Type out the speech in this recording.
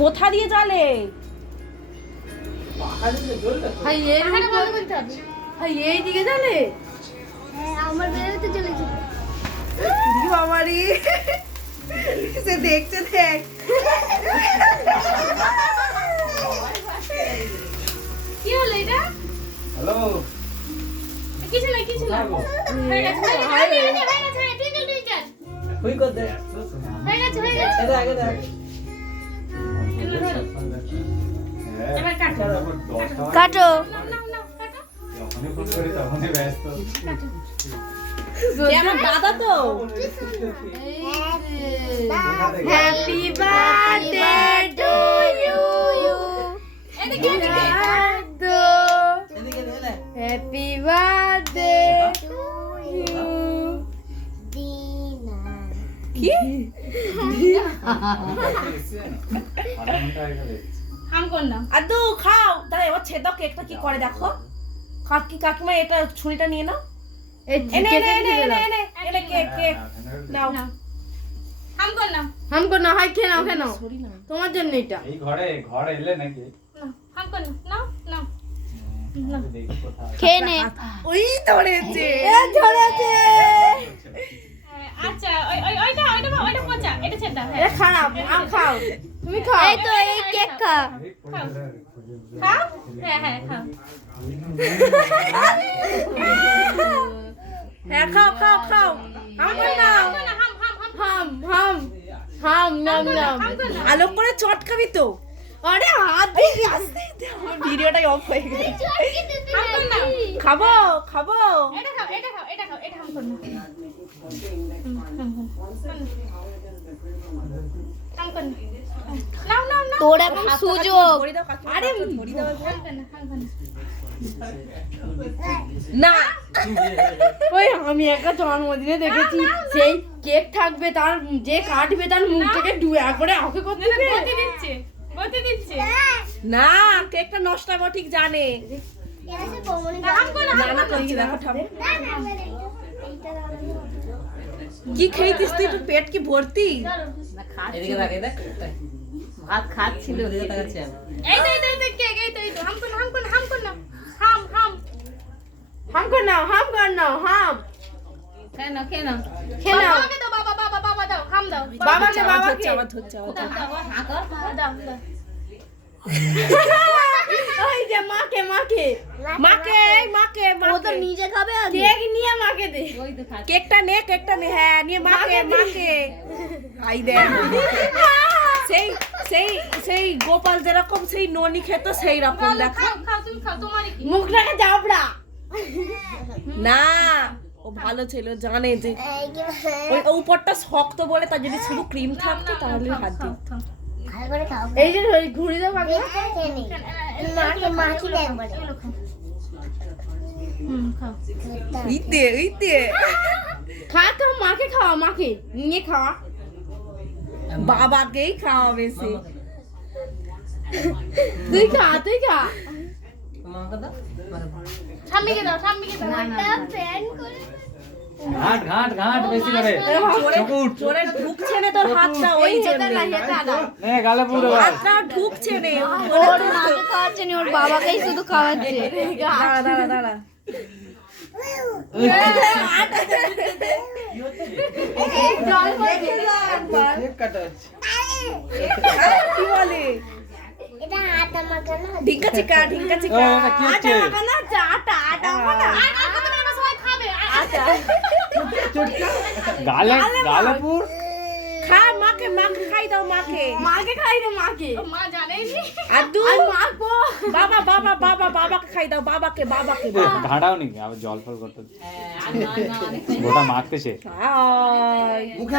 কোথা দিয়ে জ্বালে? ভাই এই দিকে জ্বালে। আমার বেরোতে চলেছে। বাবারি সে দেখছে, দেখ কি হলো এটা? হ্যালো, কিছু না হয়ে গেছে ঠিক আছে হুই কর দে। হয়ে গেছে এটা আগে দেখ। এবার কাটো কাটো। যখনই ফোন করি তখনই ব্যস্ত। আমার দাদা তো। Happy birthday to you. এদিকে হ্যাপি বার্থডে টু ইউ। কি হাম কর না। আদু খাও। দাঁড়া, এবার ছেদ কেকটা কি করে দেখো। কাকিমা এটা ছুরিটা নিয়ে নাও। এনে কেক নাও। হাম কর না, হাই খেয়ে নাও তোমার জন্য এটা। এই ঘরে এলে নাকি? হাম কর না, নাও দেখি কোথায়। খেয়ে নে। ওই ধরেছে। আচ্ছা ওইটা পচা, এটা ছেড়ে দাও। এটা খারাপ, আম খাও। তুমি খাও। এই তো এই কেক খা। খাও হ্যাঁ খাও। হ্যাঁ খাও। আম কর নাও। হাম নাম আলো করে চটকাবি তো। আরে হাত দিয়ে আসতে আমার ভিডিওটাই অফ হয়ে গেল। খাবো এটা খাও হাম কর না। হাম কর না। নাও তোর এখন সুযোগ। আরে ধরি দাও না। ওই আমি একটা জন্মদিনে দেখেছি সেই কেক থাকবে, তার যে কাটবে তার মুখ থেকে ডুয়া করে আমাকে করতে দিচ্ছে। না, কেকটা নষ্ট হবে ঠিক জানে। না করছি দেখো ঠাকুর। কি খেয়েছিস তুই? তোর পেট কি ভর্তি? এদিকে দেখ ভাত খাচ্ছিল ওদিকে তাকাচ্ছি আমি। এই তো কেক, এই তো হাম কর না। হাম কর না। খেয়ে নাও বাবাকে দাও, বাবা দাও, হাম দাও। বাবাকে দাও। ওই যে মাকে ও তো নিজে খাবে আগে। কেক নিয়ে মাকে দে। ওই তো খাচ্ছি। কেকটা নে। হ্যাঁ নিয়ে মাকে আই দে। সেই গোপাল যেরকম সেই ননি খেত সেই রকম দেখো। খাও তুমি খাও, তোমারই কি। মুখটাকে জাবড়া। না, ও ভালো ছিল, জানে যে ওই উপরটা শক্ত বলে, তার যদি শুধু ক্রিম থাকতো তাহলে হাত দিত। ভালো করে খাও। এই যে ঘুরি দাও মাকে। খেয়ে নে। মাখি দে একবারে। খাও। ইতে খা তো মাকে খাওয়া, মাকে নিয়ে খাওয়া। বাবাকেই খাওয়াবে সে। তুই খা। মাকে দাও। ঠাম্মিকে দাও। ফ্যান করে। ঘাট বেশি করে। জোরে ঢুকছে না তোর হাতটা, ওই জন্য নে গালে পুরো। হাতটা ঢুকছে না। ওর মাকে খাওয়াচ্ছে না, ওর বাবাকেই শুধু খাওয়াচ্ছে। দাঁড়া। কি বলে? এটা আটা মাখানো। ঢিঙ্কা চিকা ও এটা কি হচ্ছে? সবাই খাবে। গালে পুর। খা, মাকে খাই দাও। মাকে খাই দে মাকে। মা জানেই নি। আদু মাখবো। বাবাকে খাই দাও। বাবাকে ঘাটাও নি আবার জল ফল করতে। হ্যাঁ, গোটা মাখতেছে। হাই। মুখে